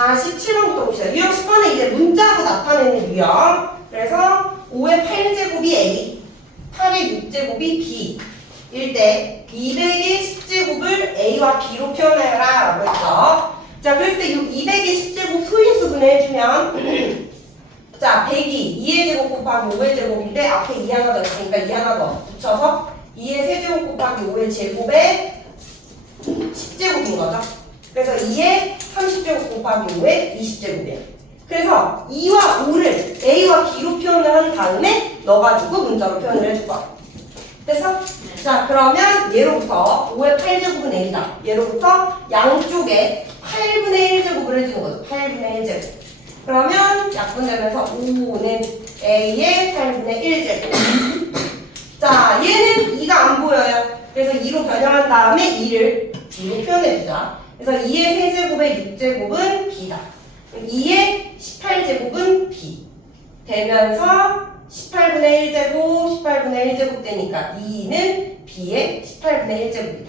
47번부터 봅시다. 유형 10번에 이제 문자로 나타내는 유형. 그래서 5의 8제곱이 A, 8의 6제곱이 B 일 때 200의 10제곱을 A와 B로 표현해라 라고 했죠. 자, 그랬을 때 이 200의 10제곱 소인수 분해해주면 자, 100이 2의 제곱 곱하기 5의 제곱인데 앞에 2 하나 더 있으니까 2 하나 더 붙여서 2의 세제곱 곱하기 5의 제곱에 10제곱인 거죠. 그래서 2의 30제곱 곱하기 5의 20제곱이에요. 그래서 2와 5를 A와 B로 표현을 한 다음에 넣어가지고 문자로 표현을 해줄 거야. 됐어? 자, 그러면 얘로부터 5의 8제곱은 A다. 얘로부터 양쪽에 8분의 1제곱을 해주는 거죠. 8분의 1제곱. 그러면 약분되면서 5는 A의 8분의 1제곱. 자, 얘는 2가 안 보여요. 그래서 2로 변형한 다음에 2를 2로 표현해주자. 그래서 2의 세제곱의 6제곱은 B다. 2의 18제곱은 B. 되면서 18분의 1제곱, 18분의 1제곱 되니까 2는 B의 18분의 1제곱이다.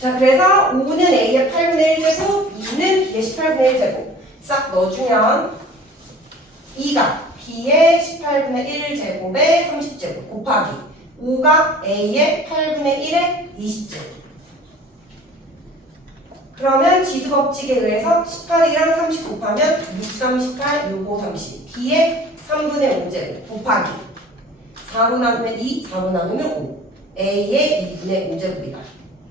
자, 그래서 5는 A의 8분의 1제곱, 2는 B의 18분의 1제곱. 싹 넣어주면 2가 B의 18분의 1제곱에 30제곱 곱하기 5가 A의 8분의 1에 20제곱. 그러면 지수법칙에 의해서 18이랑 30 곱하면 6, 3, 18, 6, 5, 30. B의 3분의 5제곱 곱하기 4로 나누면 2, 4로 나누면 5. A의 2분의 5제곱이다.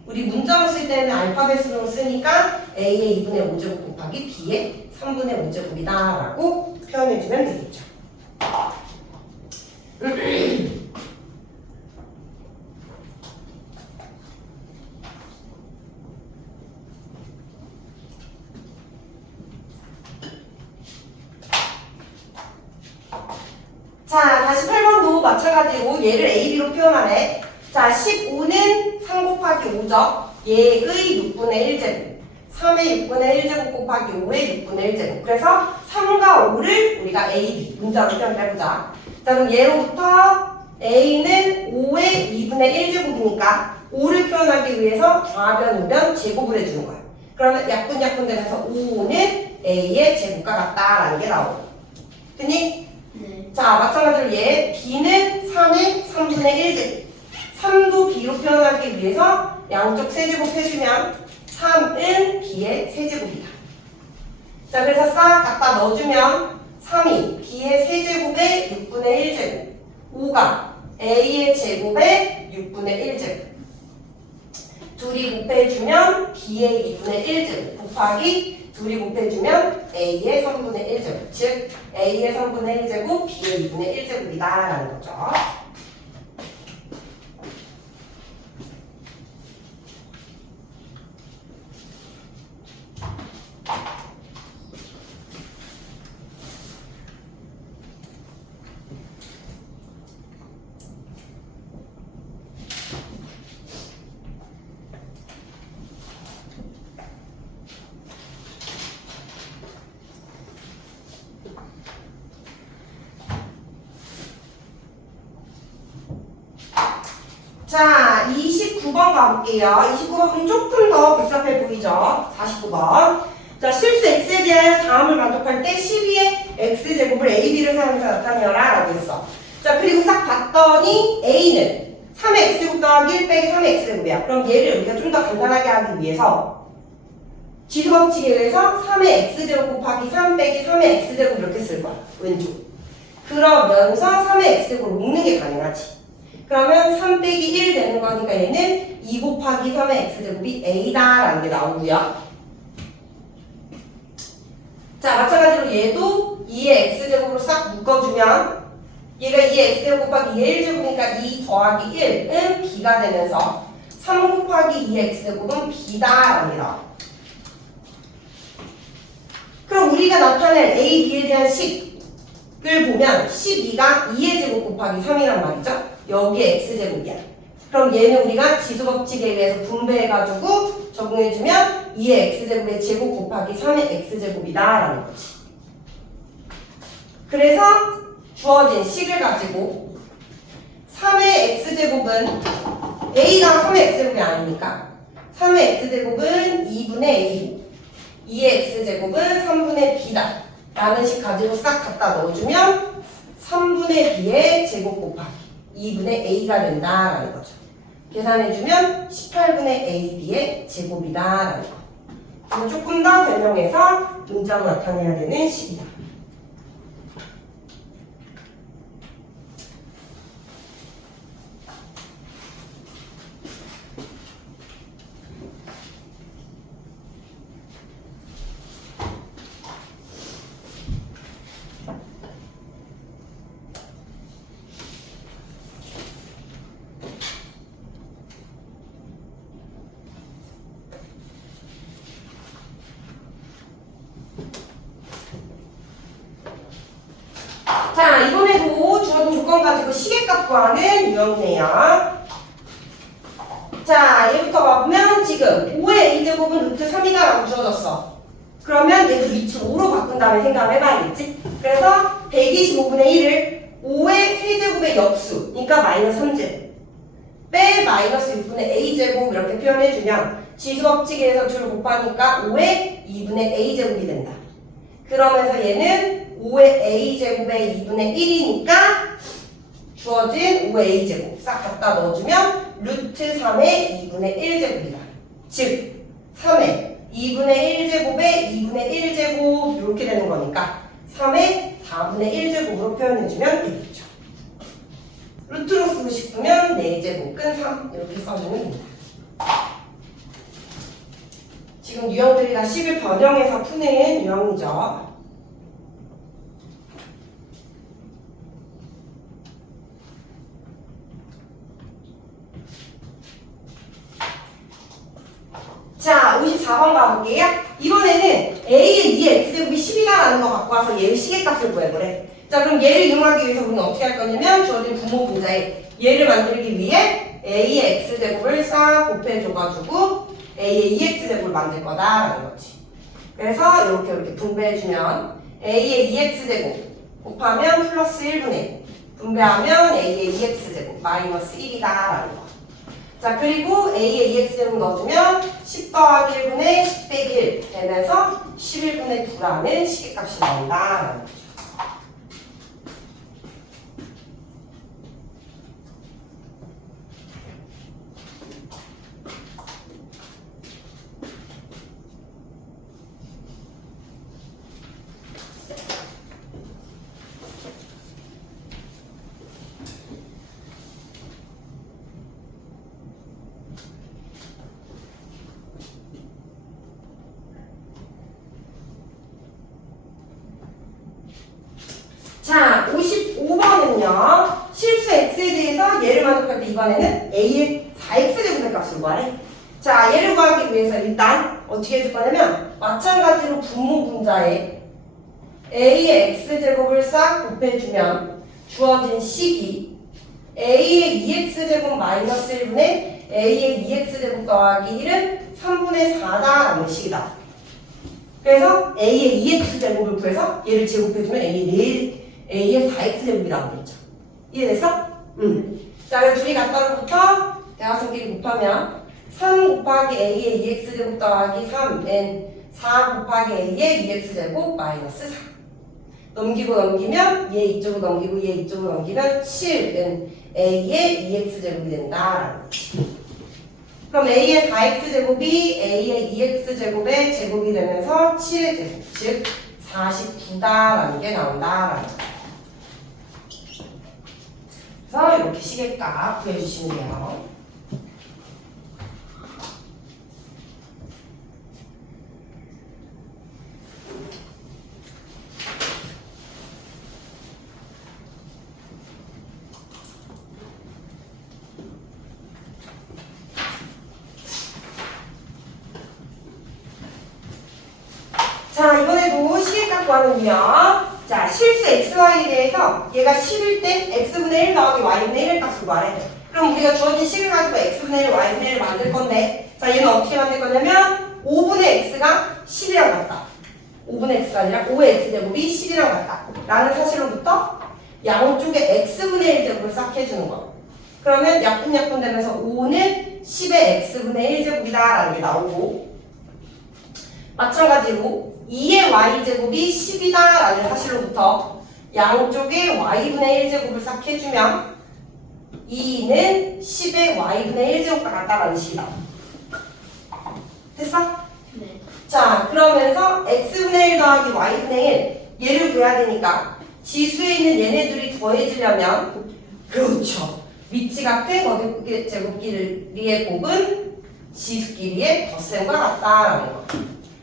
우리 문자로 쓸 때는 알파벳으로 쓰니까 A의 2분의 5제곱 곱하기 B의 3분의 5제곱이다 라고 표현해주면 되겠죠. 자, 다시 8번도 마찬가지로 얘를 A, B로 표현하래. 자, 15는 3 곱하기 5죠. 얘의 6분의 1제곱. 3의 6분의 1제곱 곱하기 5의 6분의 1제곱. 그래서 3과 5를 우리가 A, B 문자로 표현해보자. 자, 그럼 얘로부터 A는 5의 2분의 1제곱이니까 5를 표현하기 위해서 좌변, 우변 제곱을 해주는 거야. 그러면 약분 되면서 5는 A의 제곱과 같다라는 게 나오고. 됐니? 자, 마찬가지로 얘 B는 3의 3분의 1제곱. 3도 B로 표현하기 위해서 양쪽 세제곱 해주면 3은 B의 세제곱이다. 자, 그래서 싹 갖다 넣어주면 3이 B의 세제곱의 6분의 1제곱, 5가 A의 제곱의 6분의 1제곱. 둘이 곱해주면 B의 2분의 1제곱 곱하기 둘이 곱해주면 A의 3분의 1제곱. 즉 A의 3분의 1제곱, B의 2분의 1제곱이다 라는 거죠. 자, 29번 가볼게요. 29번은 조금 더 복잡해 보이죠? 49번. 자, 실수 x에 대하여 다음을 만족할 때 12의 x제곱을 ab를 사용해서 나타내어라 라고 했어. 자, 그리고 싹 봤더니 a는 3의 x제곱 더하기 1 빼기 3의 x제곱이야. 그럼 얘를 우리가 좀 더 간단하게 하기 위해서 지수법칙에 의해서 3의 x제곱 곱하기 3 빼기 3의 x제곱 이렇게 쓸 거야. 왼쪽. 그러면서 3의 x제곱을 묶는 게 가능하지. 그러면 3 빼기 1 되는 거니까 얘는 2 곱하기 3의 x제곱이 a다 라는 게 나오고요. 자, 마찬가지로 얘도 2의 x제곱으로 싹 묶어주면 얘가 2의 x제곱 곱하기 2의 1제곱이니까 2 더하기 1은 b가 되면서 3 곱하기 2의 x제곱은 b다 라는 게 나와. 그럼 우리가 나타낼 a, b에 대한 식을 보면 12가 2의 제곱 곱하기 3이란 말이죠. 여기에 x제곱이야. 그럼 얘는 우리가 지수법칙에 의해서 분배해가지고 적용해주면 2의 x제곱의 제곱 곱하기 3의 x제곱이다 라는 거지. 그래서 주어진 식을 가지고 3의 x제곱은 a가 3의 x제곱이 아닙니까? 3의 x제곱은 2분의 a고 2의 x제곱은 3분의 b다 라는 식 가지고 싹 갖다 넣어주면 3분의 b의 제곱 곱하기 2분의 a가 된다라는 거죠. 계산해주면 18분의 ab의 제곱이다라는 거. 그럼 조금 더 변형해서 문자로 나타내야 되는 식이다. 자, 이번에도 주어진 조건 가지고 시계값 구하는 유형이네요. 자, 얘부터 봐보면 지금 5의 a제곱은 루트 3이다 라고 주어졌어. 그러면 얘도 위치 5로 바꾼 다음에 생각을 해봐야겠지? 그래서 125분의 1을 5의 세제곱의 역수, 그러니까 마이너스 3제곱 빼 마이너스 6분의 a제곱 이렇게 표현해주면 지수법칙에서 둘 곱하니까 5의 2분의 a제곱이 된다. 그러면서 얘는 5의 a제곱의 2분의 1이니까 주어진 5의 a제곱 싹 갖다 넣어주면 루트 3의 2분의 1제곱이다. 즉 3의 2분의 1제곱의 2분의 1제곱 이렇게 되는 거니까 3의 4분의 1제곱으로 표현해주면 되겠죠. 루트로 쓰고 싶으면 4제곱 끈 3 이렇게 써주면 됩니다. 지금 유형들이 다 식을 변형해서 푸는 유형이죠. 자, 54번 가볼게요. 이번에는 a의 2의 x제곱이 10이다라는 거 갖고 와서 얘의 시계값을 구해보래. 자, 그럼 얘를 이용하기 위해서 우리는 어떻게 할 거냐면 주어진 부모 분자에 얘를 만들기 위해 a의 x제곱을 싹 곱해줘가지고 a의 2x제곱을 만들 거다라는 거지. 그래서 이렇게 분배해주면 a의 2x제곱 곱하면 플러스 1분의 1 분배하면 a의 2x제곱 마이너스 1이다라는 거. 자, 그리고 a의 2x제곱 넣어주면 10 더하기 1분의 10 빼기 1 되면서 11분의 9라는 시계값이 나온다라는 거죠. 자, 55번은요. 실수 x에 대해서 얘를 만족할 때 이번에는 a의 4x제곱의 값을 구하래. 자, 얘를 구하기 위해서 일단 어떻게 해줄 거냐면 마찬가지로 분모 분자에 a의 x제곱을 싹 곱해주면 주어진 식이 a의 2x제곱 마이너스 1분의 a의 2x제곱 더하기 1은 3분의 4다라는 식이다. 그래서 a의 2x제곱을 구해서 얘를 제곱해주면 a의 4x제곱이 나오겠죠. 이해됐어? 자, 그럼 둘이 같다로부터 대각선끼리 곱하면 3 곱하기 a의 2x제곱 더하기 3n 4 곱하기 a의 2x제곱 마이너스 4 넘기고 넘기면 얘 이쪽으로 넘기고 얘 이쪽으로 넘기면 7은 a의 2x제곱이 된다. 그럼 a의 4x제곱이 a의 2x제곱의 제곱이 되면서 7의 제곱, 즉 49다라는 게 나온다라는 거예요. 그래서 이렇게 시계값 구해주시면 돼요. 자, 이번에도 시계값 구하는요. 자, 실수 xy에 대해서 얘가 10일 때 x분의 1 더하기 y분의 1의 값을 구하래. 그럼 우리가 주어진 식을 가지고 x분의 1, y분의 1을 만들 건데, 자, 얘는 어떻게 만들 거냐면 5분의 x가 10이랑 같다. 5분의 x가 아니라 5의 x제곱이 10이랑 같다. 라는 사실로부터 양쪽에 x분의 1제곱을 싹 해주는 거. 그러면 약분약분 되면서 5는 10의 x분의 1제곱이다 라는 게 나오고, 마찬가지로 2의 y제곱이 10이다 라는 사실로부터 양쪽에 y분의 1제곱을 싹 해주면 2는 10의 y분의 1제곱과 같다라는 식이 나와. 됐어? 네. 자, 그러면서 x분의 1 더하기 y분의 1 얘를 구해야 되니까 지수에 있는 얘네들이 더해지려면, 그렇죠, 위치 같은 거듭 제곱끼리의 곱은 지수끼리의 덧셈과 같다라는 거.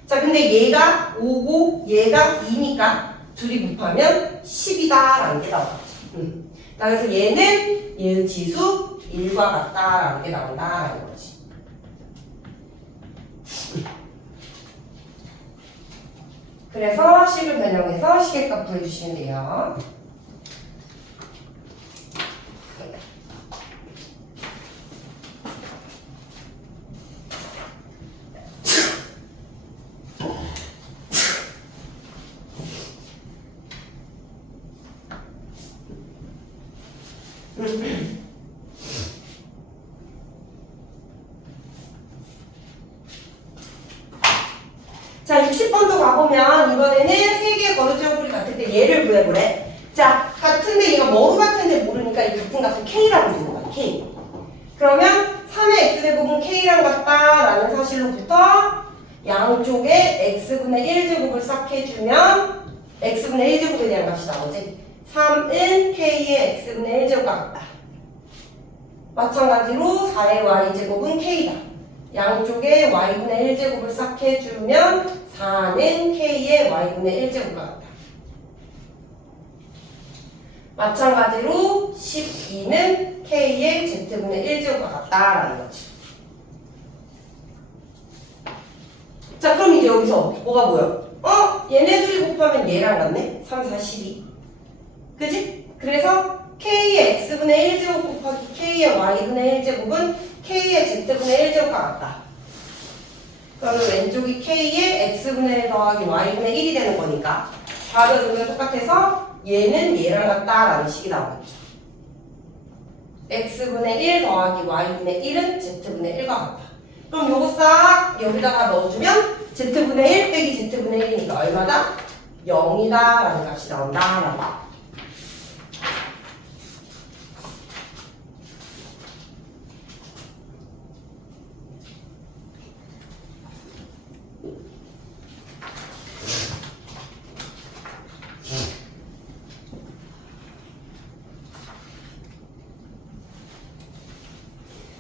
자, 근데 얘가 5고 얘가 2니까 둘이 곱하면 10이다라는 게 나오죠. 자, 그래서 얘의 지수 1과 같다라는 게 나온다라는 거지. 그래서 식을 변형해서 시계값 구해주시면 돼요. 자, 60번도 가보면 이번에는 3개의 거듭제곱이 같을 때 얘를 구해보래. 자, 같은데 얘가 뭐로 같은지 모르니까 이 같은 값을 K라고 주는 거야, K. 그러면 3의 X제곱은 K랑 같다라는 사실로부터 양쪽에 X분의 1제곱을 싹 해주면 X분의 1제곱에 대한 값이 나오지. 3은 K의 X분의 1제곱과 같다. 마찬가지로 4의 Y제곱은 K다. 양쪽에 y분의 1제곱을 싹 해주면 4는 k의 y분의 1제곱과 같다. 마찬가지로 12는 k의 z분의 1제곱과 같다라는 거지. 자, 그럼 이제 여기서 뭐가 보여? 얘네 둘이 곱하면 얘랑 같네? 3, 4, 12. 그지? 그래서 k의 x분의 1제곱 곱하기 k의 y분의 1제곱은 k의 z분의 1제곱과 같다. 그러면 왼쪽이 k의 x분의 1 더하기 y분의 1이 되는 거니까 좌변 우변 똑같아서 얘는 얘랑 같다라는 식이 나오겠죠. x분의 1 더하기 y분의 1은 z분의 1과 같다. 그럼 요거 싹 여기다가 넣어주면 z분의 1 빼기 z분의 1이니까 얼마다? 0이다 라는 값이 나온다 라는 거.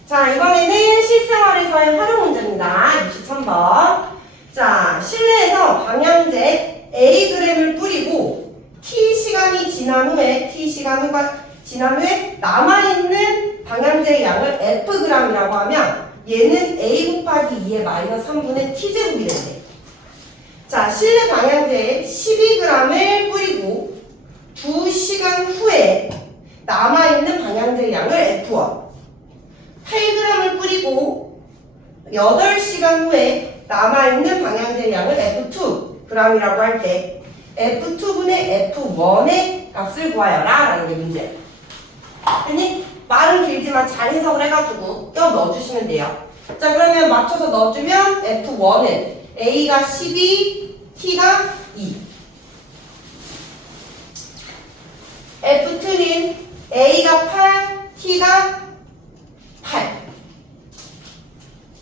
자, 이번에는 실생활에서의 활용 문제입니다. 63번. 자, 실내에서 방향제 Ag을 뿌리고 T시간이 지난 후에 남아있는 방향제의 양을 Fg이라고 하면 얘는 A 곱하기 2의 마이너스 3분의 T제곱이 된대. 자, 실내 방향제에 12g을 뿌리고 2시간 후에 남아있는 방향제의 양을 F1, 8g을 뿌리고 8시간 후에 남아있는 방향제 양을 F2g이라고 할 때 F2분의 F1의 값을 구하여라 라는 게 문제예요. 아니, 말은 길지만 잘 해석을 해가지고 껴 넣어주시면 돼요. 자, 그러면 맞춰서 넣어주면 F1은 A가 12, T가 2. F2는 A가 8, T가 8.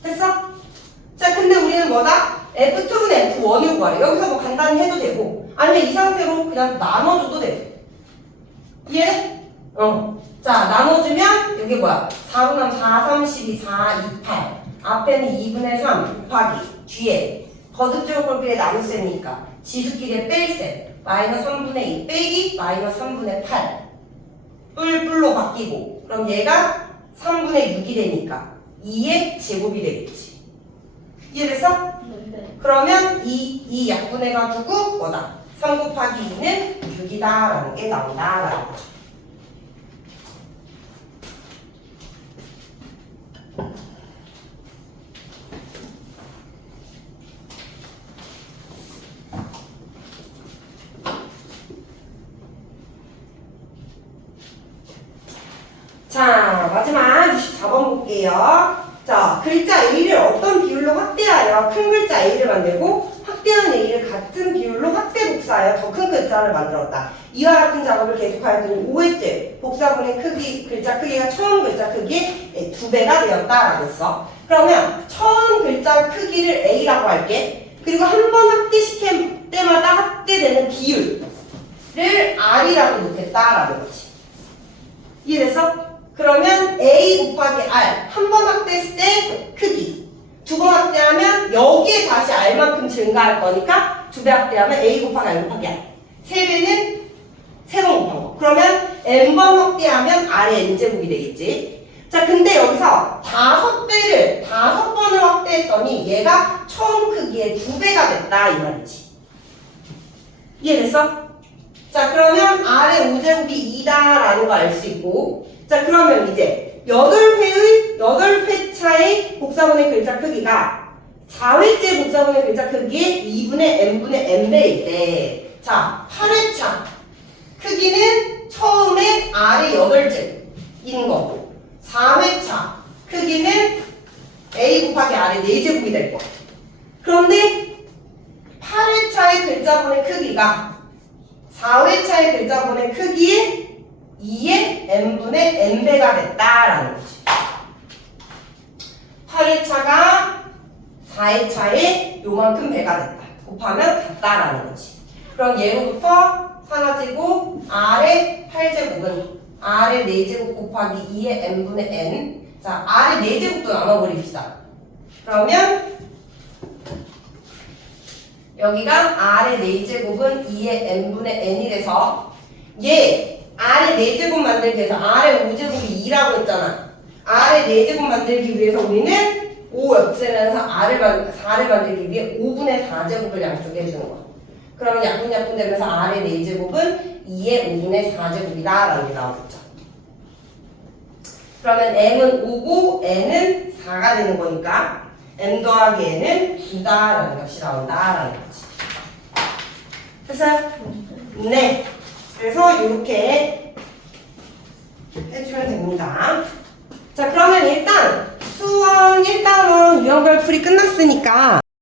됐어? 자, 근데 우리는 뭐다? F2는 F1을 구하래. 여기서 뭐 간단히 해도 되고, 아니면 이 상태로 그냥 나눠줘도 돼. 이해돼? 자, 나눠주면, 여기 뭐야? 4분의 4, 3, 12, 4, 2, 8. 앞에는 2분의 3 곱하기, 뒤에 거듭제곱꼴끼리 나눗셈이니까 지수끼리의 뺄셈. 마이너스 3분의 2 빼기 마이너스 3분의 8. 뿔뿔로 바뀌고, 그럼 얘가 3분의 6이 되니까 2의 제곱이 되겠지. 이해됐어? 네. 그러면 이 약분해가지고 뭐다? 3 곱하기 2는 6이다 라는 게 나온다 라는 거죠. 자, 마지막 64번 볼게요. 자, 글자 A를 어떤 비율로 확대하여 큰 글자 A를 만들고 확대한 A를 같은 비율로 확대 복사하여 더 큰 글자를 만들었다. 이와 같은 작업을 계속하였더니 5회째 복사본의 크기, 글자 크기가 처음 글자 크기의 2배가 되었다라고 했어. 그러면 처음 글자 크기를 A라고 할게. 그리고 한 번 확대시킬 때마다 확대되는 비율을 R이라고 놓겠다라는 거지. 이해됐어? 그러면 A 곱하기 R 한 번 확대했을 때 크기, 두 번 확대하면 여기에 다시 R만큼 증가할 거니까 2배 확대하면 A 곱하기 R 곱하기 R, 3배는 3번 곱한 거. 그러면 N번 확대하면 R의 N제곱이 되겠지. 자, 근데 여기서 5배를 5번을 확대했더니 얘가 처음 크기의 2배가 됐다 이 말이지. 이해됐어? 자, 그러면 R의 5제곱이 2다라는 거 알 수 있고, 자, 그러면 이제 8회차의 복사본의 글자 크기가 4회째 복사본의 글자 크기의 2분의 n분의 n배일 때, 자, 8회차 크기는 처음에 R의 8제곱인 거고, 4회차 크기는 A 곱하기 R의 4제곱이 될 거야. 그런데 8회차의 글자본의 크기가 4회차의 글자본의 크기의 2의 n분의 n배가 됐다라는 거지. 8회차가 4회차에 요만큼 배가 됐다. 곱하면 같다라는 거지. 그럼 예로부터 사라지고 R의 8제곱은 R의 4제곱 곱하기 2의 n분의 n. 자, R의 4제곱도 나눠버립시다. 그러면 여기가 R의 4제곱은 2의 n분의 n이 돼서 얘 R의 4제곱 만들기 위해서 R의 5제곱이 2라고 했잖아. R의 4제곱 만들기 위해서 우리는 5 없애면서 4를 만들기 위해 5분의 4제곱을 양쪽에 해주는 거야. 그러면 약분약분 되면서 R의 4제곱은 2의 5분의 4제곱이다 라는 게 나오겠죠. 그러면 M은 5고 N은 4가 되는 거니까 M 더하기 N은 9다 라는 값이 나온다 라는 거지. 됐어요? 네. 그래서 이렇게 해주면 됩니다. 자, 그러면 일단 수원 1단원 유형별 풀이 끝났으니까